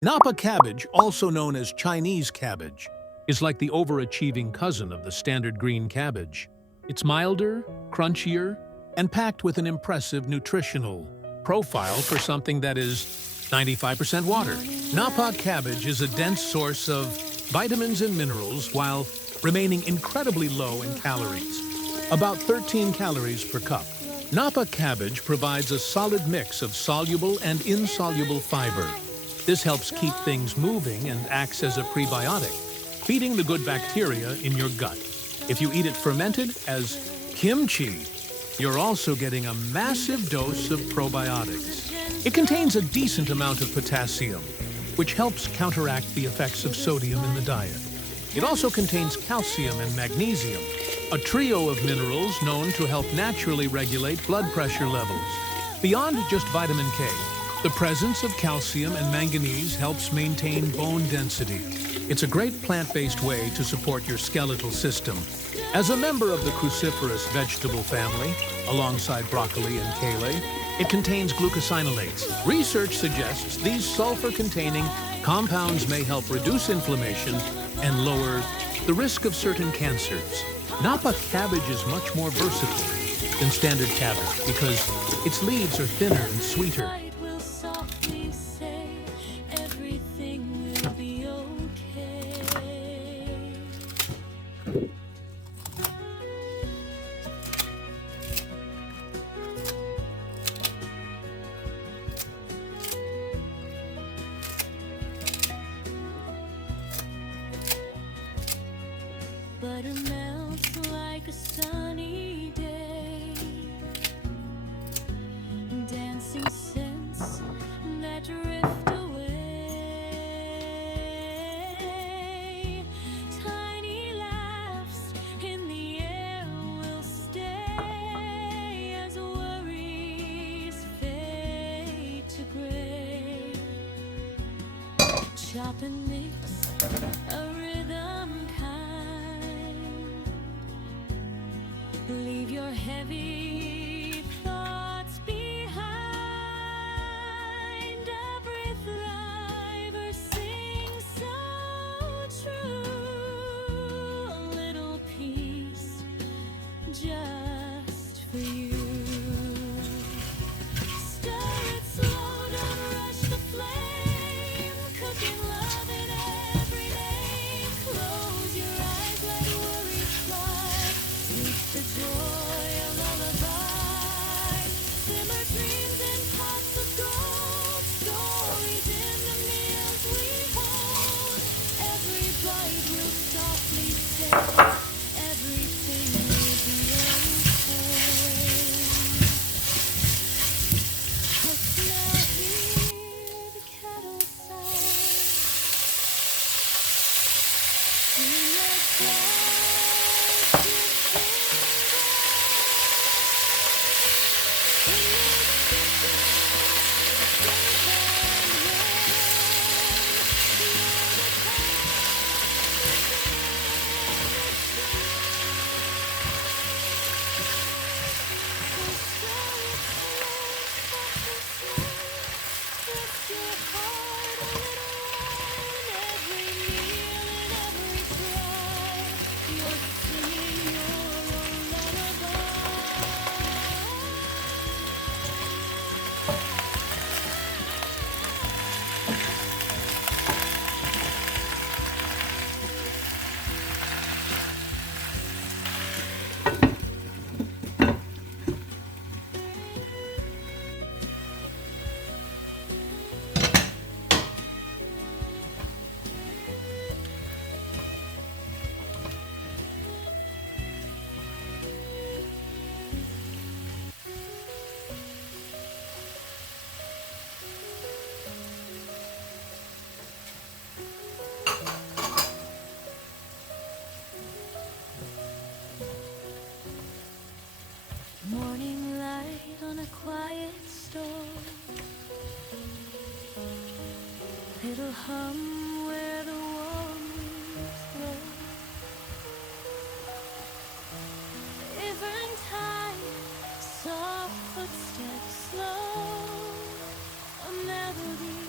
Napa cabbage, also known as Chinese cabbage, is like the overachieving cousin of the standard green cabbage. It's milder, crunchier, and packed with an impressive nutritional profile for something that is 95% water. Napa cabbage is a dense source of vitamins and minerals while remaining incredibly low in calories, about 13 calories per cup. Napa cabbage provides a solid mix of soluble and insoluble fiber. This helps keep things moving and acts as a prebiotic, feeding the good bacteria in your gut. If you eat it fermented as kimchi, you're also getting a massive dose of probiotics. It contains a decent amount of potassium, which helps counteract the effects of sodium in the diet. It also contains calcium and magnesium, a trio of minerals known to help naturally regulate blood pressure levels. Beyond just vitamin K, the presence of calcium and manganese helps maintain bone density. It's a great plant-based way to support your skeletal system. As a member of the cruciferous vegetable family, alongside broccoli and kale, it contains glucosinolates. Research suggests these sulfur-containing compounds may help reduce inflammation and lower the risk of certain cancers. Napa cabbage is much more versatile than standard cabbage because its leaves are thinner and sweeter. Butter melts like a sunny day, dancing scents that drift away. Tiny laughs in the air will stay as worries fade to gray. Chop and mix a rhythm kind. Leave your heavy thoughts behind. Every thriver sings so true. A little peace just for you. Stir it slow, don't rush the flame. Cooking love in every name. Close your eyes, let worries fly. Sleep the joy, a lullaby. Simmer dreams in pots of gold. Stories in the meals we hold. Every bite will softly say, everything will be okay. Hush now, hear the cattle sigh. Sing like clouds to morning light on a quiet store. It'll hum where the warm winds blow. River and tide, soft footsteps slow. A melody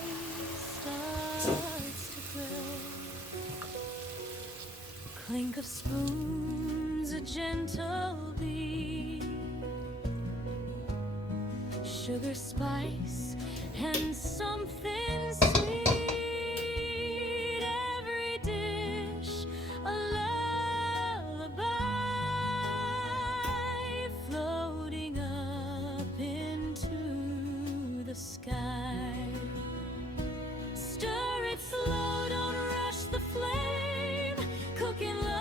starts. Clink of spoons, a gentle beat, sugar, spice, and something sweet. Every dish a lullaby, floating up into the sky. Stir it slow, don't rush the flame, cooking love